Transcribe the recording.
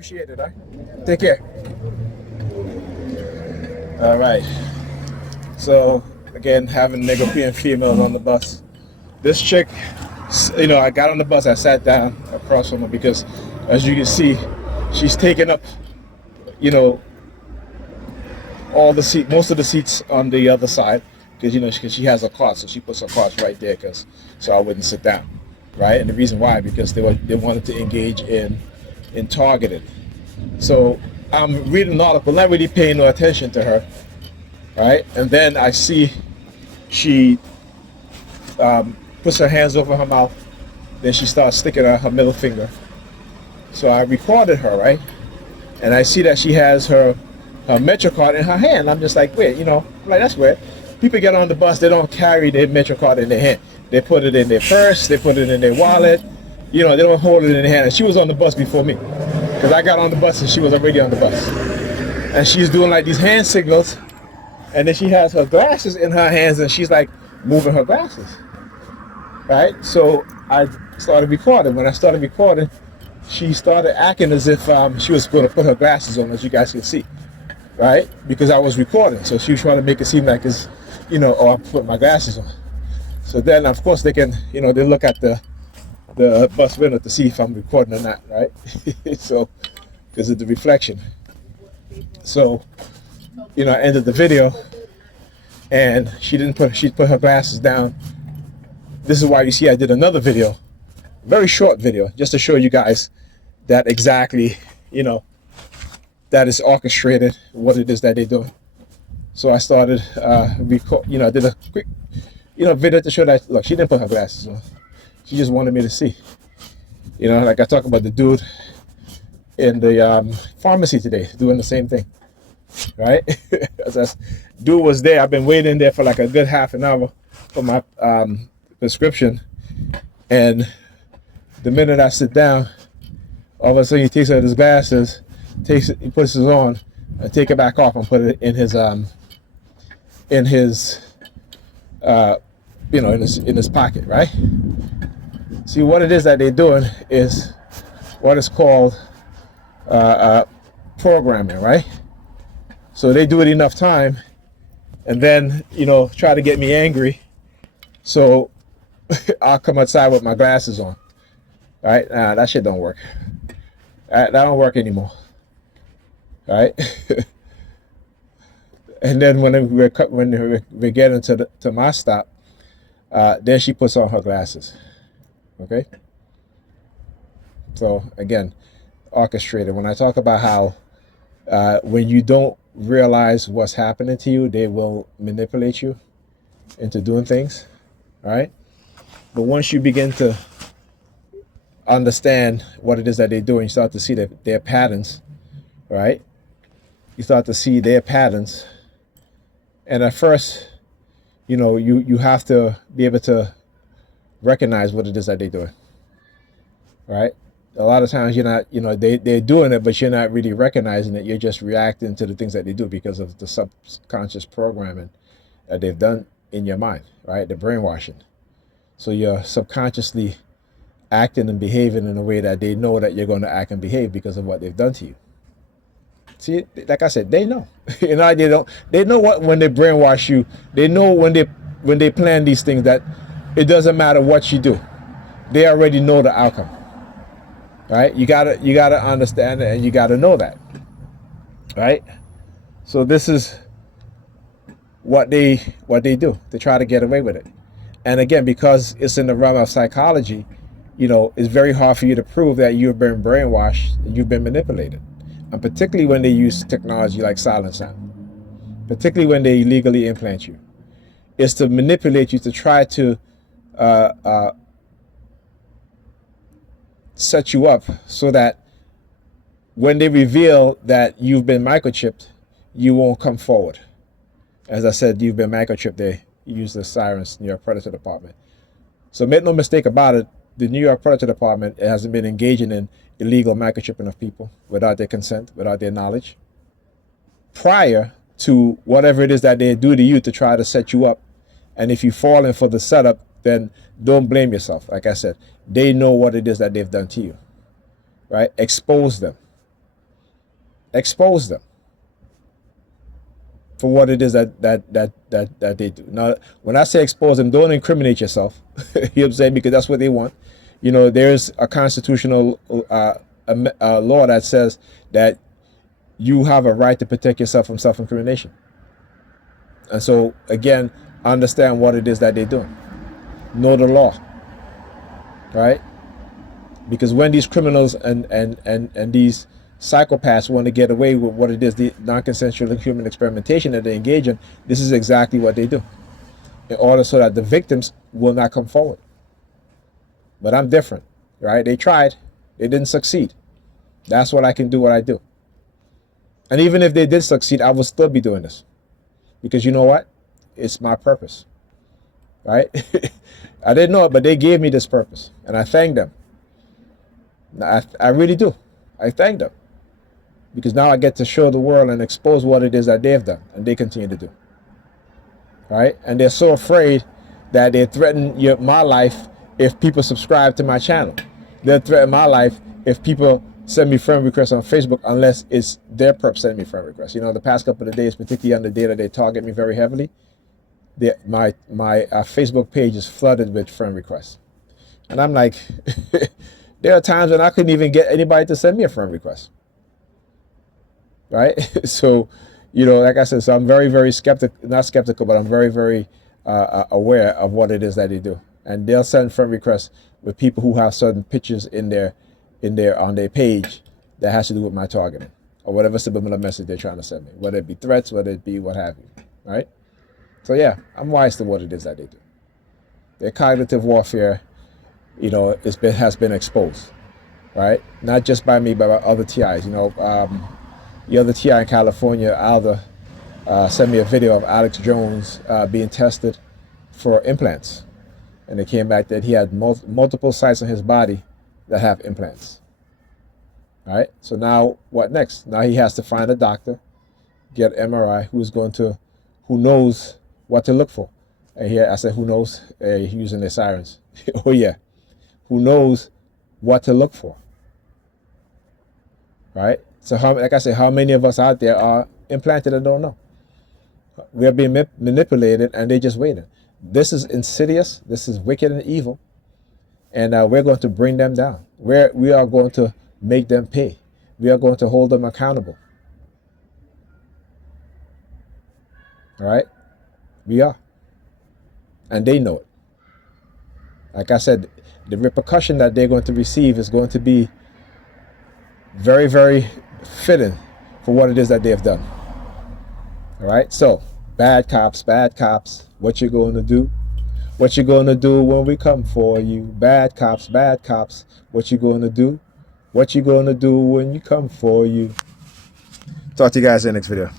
Appreciate it, huh? Take care. All right. So again, having European females on the bus. This chick, I got on the bus. I sat down across from her because, as you can see, she's taking up, you know, all the seat, most of the seats on the other side, because she has a cart, so she puts her cart right there, so I wouldn't sit down, right? And the reason why, because they wanted to engage in targeted. So I'm reading an article, not really paying no attention to her, right? And then I see she puts her hands over her mouth, then she starts sticking out her middle finger. So I recorded her, right? And I see that she has her Metro card in her hand. I'm just like, wait, like, that's weird. People get on the bus, they don't carry their Metro card in their hand. They put it in their purse, they put it in their wallet. They don't hold it in their hand. And she was on the bus before me, because I got on the bus and she was already on the bus. And she's doing like these hand signals, and then she has her glasses in her hands, and she's like moving her glasses, right? So I started recording. When I started recording, she started acting as if she was going to put her glasses on, as you guys can see, right? Because I was recording, so she was trying to make it seem like it's, oh, I'm putting my glasses on. So then, of course, they can, they look at the bus window to see if I'm recording or not, right? So, because of the reflection. So, I ended the video, and she put her glasses down. This is why you see I did another video, very short video, just to show you guys that exactly, that is orchestrated, what it is that they're doing. So I started I did a quick, video to show that, look, she didn't put her glasses on. She just wanted me to see. Like I talked about the dude in the pharmacy today doing the same thing, right? As dude was there. I've been waiting there for like a good half an hour for my prescription, and the minute I sit down, all of a sudden he takes out his glasses, he puts it on, and take it back off and put it in his in his pocket, right? See, what it is that they're doing is what is called programming, right? So they do it enough time, and then try to get me angry, so I'll come outside with my glasses on, right? That shit don't work. That don't work anymore, right? And then when we're getting to my stop, then she puts on her glasses. Okay. So again, orchestrated. When I talk about how when you don't realize what's happening to you, they will manipulate you into doing things, right? But once you begin to understand what it is that they're doing, you start to see their patterns, right? You start to see their patterns, and at first, you have to be able to recognize what it is that they're doing, right? A lot of times you're not, they're doing it, but you're not really recognizing it. You're just reacting to the things that they do because of the subconscious programming that they've done in your mind, right? The brainwashing. So you're subconsciously acting and behaving in a way that they know that you're going to act and behave because of what they've done to you. See, like I said, they know. They don't. They know what when they brainwash you. They know when they plan these things that it doesn't matter what you do. They already know the outcome. Right? You gotta understand it, and you gotta know that. Right? So this is what they do. They try to get away with it. And again, because it's in the realm of psychology, it's very hard for you to prove that you've been brainwashed, you've been manipulated. And particularly when they use technology like silent sound, particularly when they illegally implant you, is to manipulate you to try to set you up so that when they reveal that you've been microchipped, you won't come forward. As I said, you've been microchipped. They use the sirens, New York Predator Department. So make no mistake about it, the New York Predator Department hasn't been engaging in illegal microchipping of people without their consent, without their knowledge, prior to whatever it is that they do to you to try to set you up. And if you fall in for the setup, then don't blame yourself. Like I said, they know what it is that they've done to you, right? Expose them, expose them for what it is that they do. Now, when I say expose them, don't incriminate yourself. You know what I'm saying? Because that's what they want. You know, there's a constitutional law that says that you have a right to protect yourself from self-incrimination. And so, again, understand what it is that they're doing. Know the law, right? Because when these criminals and these psychopaths want to get away with what it is, the non-consensual human experimentation that they engage in, this is exactly what they do, in order so that the victims will not come forward. But I'm different, right? They tried, they didn't succeed. That's what I can do, what I do. And even if they did succeed, I will still be doing this. Because you know what? It's my purpose, right? I didn't know it, but they gave me this purpose. And I thank them. I really do. I thank them. Because now I get to show the world and expose what it is that they've done and they continue to do. Right? And they're so afraid that they threaten my life if people subscribe to my channel. They'll threaten my life if people send me friend requests on Facebook, unless it's their perp sending me friend requests. You know, the past couple of days, particularly on the day that they target me very heavily, my Facebook page is flooded with friend requests. And I'm like, there are times when I couldn't even get anybody to send me a friend request. Right? So, you know, like I said, so I'm very, very not skeptical, but I'm very, very aware of what it is that they do. And they'll send friend requests with people who have certain pictures on their page that has to do with my targeting or whatever subliminal message they're trying to send me, whether it be threats, whether it be what have you. Right? So yeah, I'm wise to what it is that they do. Their cognitive warfare, you know, has been exposed, right? Not just by me, but by other TIs. You know, the other TI in California, Alda, sent me a video of Alex Jones being tested for implants. And it came back that he had multiple sites on his body that have implants. All right, so now what next? Now he has to find a doctor, get MRI, who knows what to look for. And here I said, who knows? Using their sirens. Oh yeah, who knows what to look for? Right. So like I said, how many of us out there are implanted and don't know? We're being manipulated, and they're just waiting. This is insidious. This is wicked and evil, and we're going to bring them down. We are going to make them pay. We are going to hold them accountable. All right, we are, and they know it. Like I said, the repercussion that they're going to receive is going to be very, very fitting for what it is that they have done. All right, so bad cops, what you going to do? What you going to do when we come for you? Bad cops, what you going to do? What you going to do when you come for you? Talk to you guys in the next video.